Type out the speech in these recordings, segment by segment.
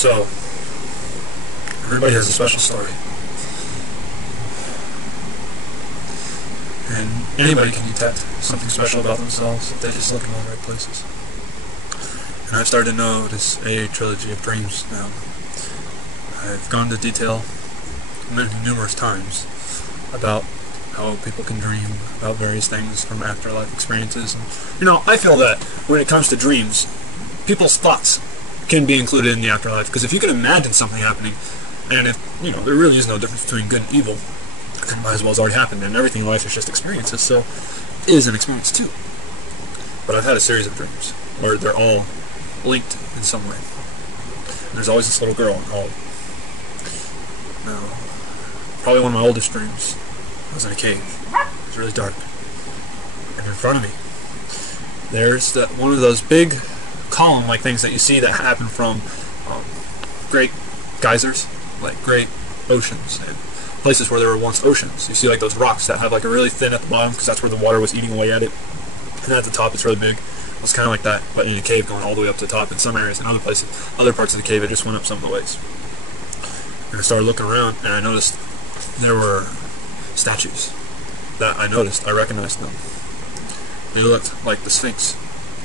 So, everybody has a special story. And anybody can detect something special about themselves if they just look in all the right places. And I've started to notice a trilogy of dreams now. I've gone into detail numerous times about how people can dream about various things from afterlife experiences. And, you know, I feel that when it comes to dreams, people's thoughts can be included in the afterlife, because if you can imagine something happening, and if, you know, there really is no difference between good and evil, it might as well has already happened, and everything in life is just experiences, so it is an experience too. But I've had a series of dreams where they're all linked in some way. And there's always this little girl in all of them. Now, probably one of my oldest dreams, I was in a cave. It was really dark. And in front of me, there's one of those big column-like things that you see that happen from great geysers, like great oceans, and places where there were once oceans. You see like those rocks that have like a really thin at the bottom, because that's where the water was eating away at it. And at the top it's really big. It was kind of like that, but in a cave going all the way up to the top in some areas. In other places, other parts of the cave, it just went up some of the ways. And I started looking around, and I noticed there were statues that I recognized them. They looked like the Sphinx,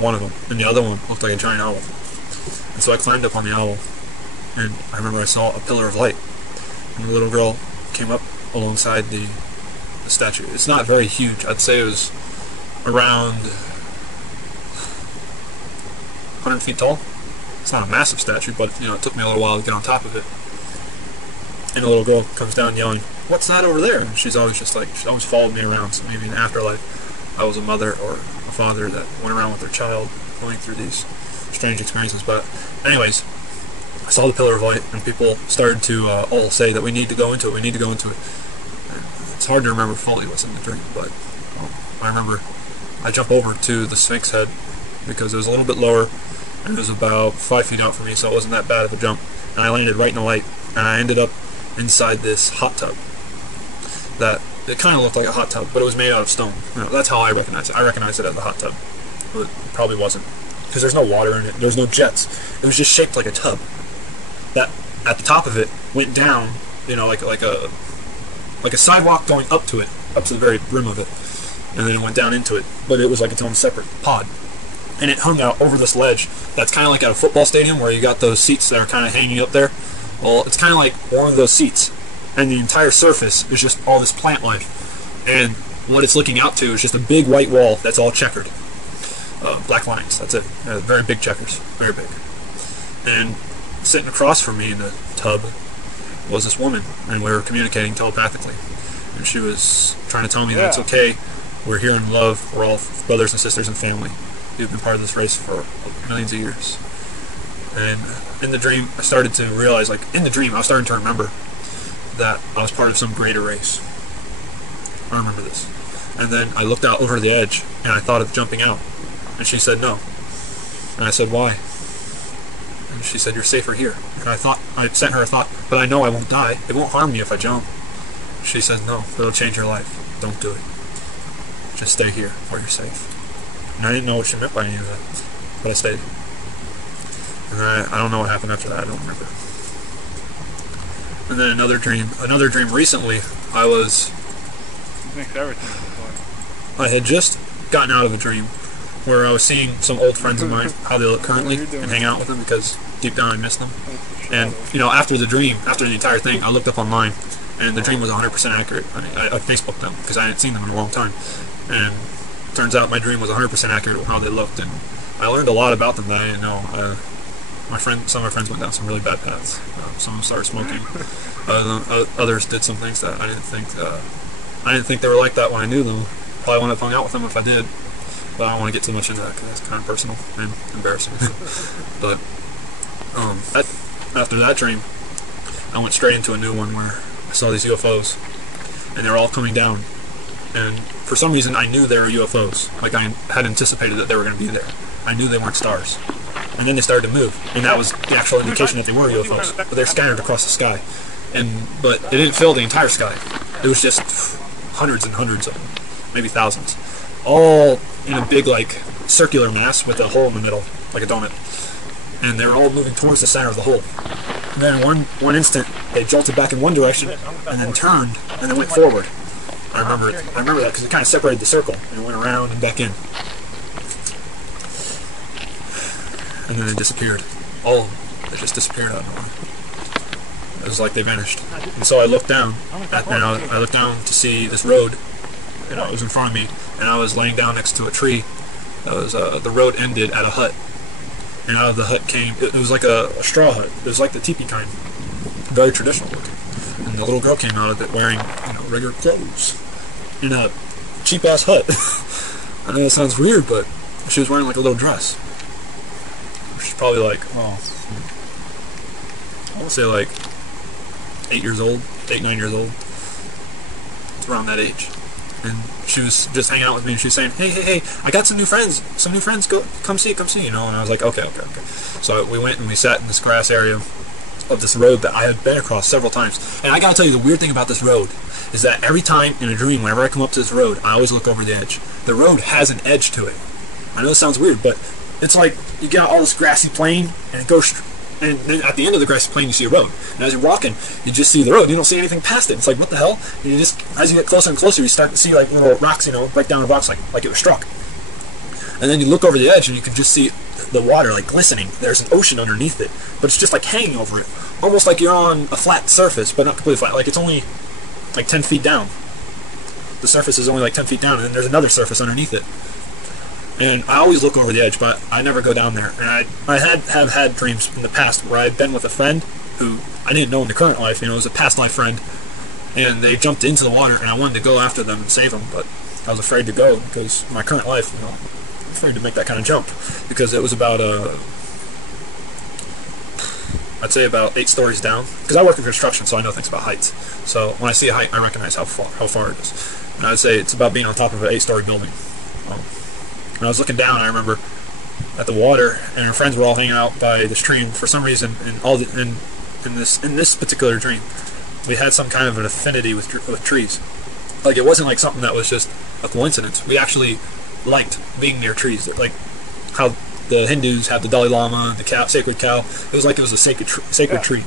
one of them, and the other one looked like a giant owl. And so I climbed up on the owl, and I remember I saw a pillar of light, and the little girl came up alongside the statue. It's not very huge. I'd say it was around 100 feet tall. It's not a massive statue, but you know, it took me a little while to get on top of it. And the little girl comes down yelling, "What's that over there?" And she's always just like, she always followed me around. So maybe in the afterlife, I was a mother or a father that went around with their child, going through these strange experiences. But anyways, I saw the pillar of light, and people started to all say that we need to go into it, we need to go into it. And it's hard to remember fully what's in the dream, but I remember I jumped over to the Sphinx head, because it was a little bit lower, and it was about 5 feet out from me, so it wasn't that bad of a jump. And I landed right in the light, and I ended up inside this hot tub. That, it kind of looked like a hot tub, but it was made out of stone. You know, that's how I recognize it. I recognize it as a hot tub. But it probably wasn't, because there's no water in it, there's no jets. It was just shaped like a tub. That at the top of it went down, you know, like a sidewalk going up to it, up to the very rim of it, and then it went down into it. But it was like its own separate pod, and it hung out over this ledge. That's kind of like at a football stadium where you got those seats that are kind of hanging up there. Well, it's kind of like one of those seats, and the entire surface is just all this plant life, and what it's looking out to is just a big white wall that's all checkered, black lines. That's it. Very big checkers, very big. And sitting across from me in the tub was this woman, and we were communicating telepathically, and she was trying to tell me that it's okay, we're here in love, we're all brothers and sisters and family, we've been part of this race for millions of years. And in the dream I started to realize, like in the dream I was starting to remember that I was part of some greater race. I remember this. And then I looked out over the edge, and I thought of jumping out, and she said no. And I said, why? And she said, you're safer here. And I sent her a thought, but I know I won't die. It won't harm me if I jump. She said, no, it'll change your life. Don't do it. Just stay here where you're safe. And I didn't know what she meant by any of that, but I stayed. And I don't know what happened after that. I don't remember. And then another dream recently, I had just gotten out of a dream where I was seeing some old friends of mine, how they look currently, and hang out with them, because deep down I miss them. And, you know, after the dream, after the entire thing, I looked up online, and the dream was 100% accurate. I Facebooked them, because I hadn't seen them in a long time. And it turns out my dream was 100% accurate with how they looked, and I learned a lot about them that I didn't know. Some of my friends went down some really bad paths. Some of them started smoking. Others did some things that I didn't think they were like that when I knew them. Probably wouldn't have hung out with them if I did. But I don't want to get too much into that, because that's kind of personal and embarrassing. But after that dream, I went straight into a new one where I saw these UFOs, and they were all coming down. And for some reason, I knew they were UFOs. Like, I had anticipated that they were going to be there. I knew they weren't stars. And then they started to move, and that was the actual indication that they were UFOs. But they're scattered across the sky. But it didn't fill the entire sky. It was just hundreds and hundreds of them, maybe thousands, all in a big, like, circular mass with a hole in the middle, like a donut. and they were all moving towards the center of the hole. And then in one instant, they jolted back in one direction, and then turned, and then went forward. I remember that because it kind of separated the circle, and it went around and back in. And then they disappeared. All of them. They just disappeared out of nowhere. It was like they vanished. And so I looked down, I looked down to see this road. You know, it was in front of me, and I was laying down next to a tree. That was the road ended at a hut, and out of the hut came. It was like a straw hut. It was like the teepee kind, very traditional looking. And the little girl came out of it wearing, you know, regular clothes in a cheap ass hut. I know it sounds weird, but she was wearing like a little dress. She's probably like, I want to say like 8 years old, 8, 9 years old. It's around that age. And she was just hanging out with me, and she was saying, hey, I got some new friends, go, come see, you know. And I was like, okay. So we went and we sat in this grass area of this road that I had been across several times. And I gotta tell you, the weird thing about this road is that every time in a dream, whenever I come up to this road, I always look over the edge. The road has an edge to it. I know it sounds weird, but it's like you got all this grassy plain, and it goes, and then at the end of the grassy plain you see a road. And as you're walking, you just see the road. You don't see anything past it. It's like, what the hell? And you just, as you get closer and closer, you start to see like little rocks, you know, right down the rocks, like it was struck. And then you look over the edge, and you can just see the water like glistening. There's an ocean underneath it, but it's just like hanging over it, almost like you're on a flat surface, but not completely flat. Like it's only like 10 feet down. The surface is only like 10 feet down, and then there's another surface underneath it. And I always look over the edge, but I never go down there. And I have had dreams in the past where I've been with a friend who I didn't know in the current life. You know, it was a past life friend, and they jumped into the water, and I wanted to go after them and save them, but I was afraid to go because my current life, you know, I'm afraid to make that kind of jump because it was about I'd say about 8 stories down. Because I work in construction, so I know things about heights. So when I see a height, I recognize how far it is. And I'd say it's about being on top of an 8-story building. When I was looking down, I remember at the water, and our friends were all hanging out by this tree. And for some reason, in this particular dream, we had some kind of an affinity with trees. Like it wasn't like something that was just a coincidence. We actually liked being near trees. Like how the Hindus have the Dalai Lama, the cow, sacred cow. It was like it was a sacred tree.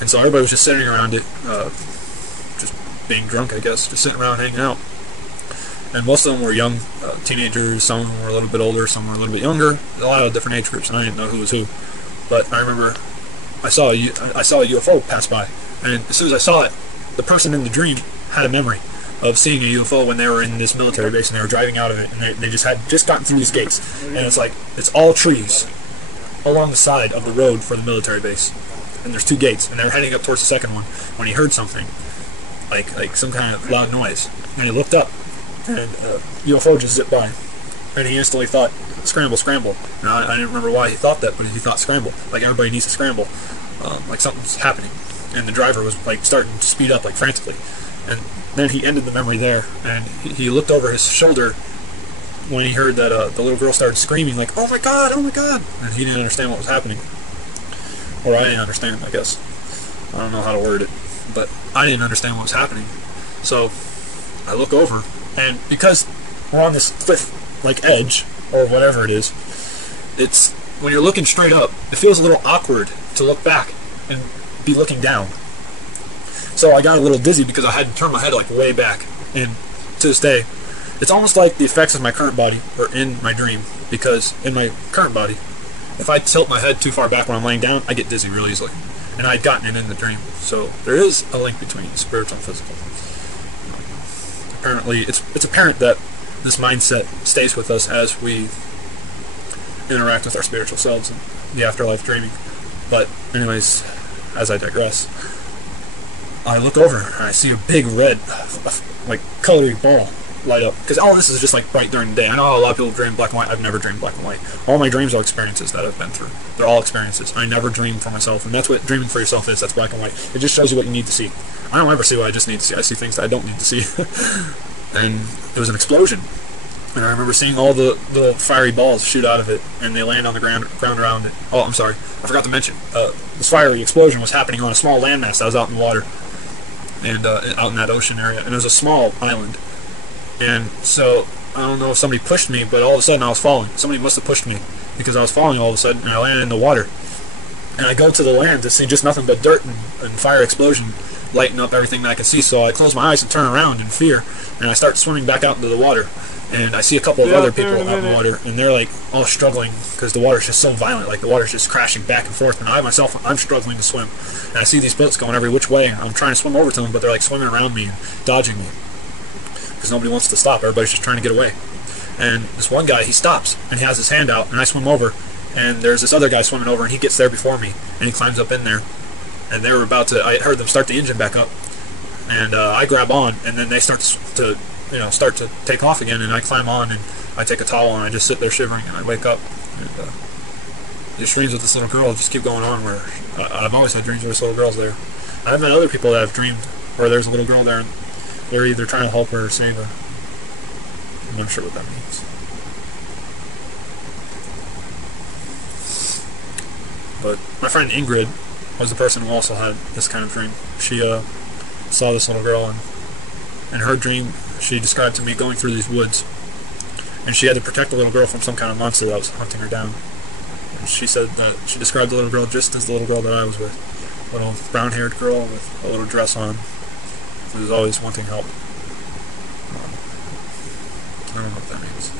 And so everybody was just sitting around it, just being drunk, I guess, just sitting around hanging out. And most of them were young teenagers, some of them were a little bit older, some were a little bit younger, a lot of different age groups, and I didn't know who was who. But I remember I saw a UFO pass by, and as soon as I saw it, the person in the dream had a memory of seeing a UFO when they were in this military base, and they were driving out of it, and they just gotten through these gates, and it's like, it's all trees along the side of the road for the military base, and there's 2 gates, and they were heading up towards the second one, when he heard something, like some kind of loud noise, and he looked up, and UFO just zipped by, and he instantly thought, scramble, scramble. Now, I didn't remember why he thought that, but he thought scramble, like everybody needs to scramble, like something's happening, and the driver was like starting to speed up like frantically, and then he ended the memory there, and he looked over his shoulder when he heard that the little girl started screaming like, oh my god, and he didn't understand what was happening, or I didn't understand, I guess. I don't know how to word it, but I didn't understand what was happening. So I look over, and because we're on this cliff-like edge, or whatever it is, it's, when you're looking straight up, it feels a little awkward to look back and be looking down. So I got a little dizzy because I had to turn my head like way back, and to this day, it's almost like the effects of my current body are in my dream, because in my current body, if I tilt my head too far back when I'm laying down, I get dizzy real easily, and I'd gotten it in the dream. So there is a link between spiritual and physical. Apparently, it's apparent that this mindset stays with us as we interact with our spiritual selves in the afterlife dreaming. But anyways, as I digress, I look over and I see a big red, like, colory ball light up. Because all this is just like bright during the day. I know how a lot of people dream black and white. I've never dreamed black and white. All my dreams are experiences that I've been through. They're all experiences. I never dream for myself, and that's what dreaming for yourself is. That's black and white. It just shows you what you need to see. I don't ever see what I just need to see. I see things that I don't need to see. And there was an explosion, and I remember seeing all the little fiery balls shoot out of it, and they land on the ground around it. Oh, I'm sorry, I forgot to mention, this fiery explosion was happening on a small landmass that was out in the water, and out in that ocean area, and it was a small island. And so I don't know if somebody pushed me, but all of a sudden I was falling. Somebody must have pushed me, because I was falling all of a sudden, and I landed in the water. And I go to the land to see just nothing but dirt and fire explosion lighting up everything that I can see. So I close my eyes and turn around in fear, and I start swimming back out into the water. And I see a couple of other people out in the water, and they're like all struggling because the water's just so violent. Like the water's just crashing back and forth, and I myself, I'm struggling to swim. And I see these boats going every which way. I'm trying to swim over to them, but they're like swimming around me and dodging me because nobody wants to stop. Everybody's just trying to get away. And this one guy, he stops and he has his hand out, and I swim over. And there's this other guy swimming over, and he gets there before me, and he climbs up in there. And they were about to, I heard them start the engine back up, and I grab on, and then they start to take off again, and I climb on, and I take a towel, and I just sit there shivering, and I wake up. And these dreams with this little girl just keep going on, where I've always had dreams where this little girl's there. I've met other people that have dreamed where there's a little girl there, and they're either trying to help her or save her. I'm not sure what that means. But my friend Ingrid was the person who also had this kind of dream. She saw this little girl, and in her dream, she described to me going through these woods, and she had to protect the little girl from some kind of monster that was hunting her down. And she said that she described the little girl just as the little girl that I was with, a little brown-haired girl with a little dress on, who was always wanting help. I don't know what that means.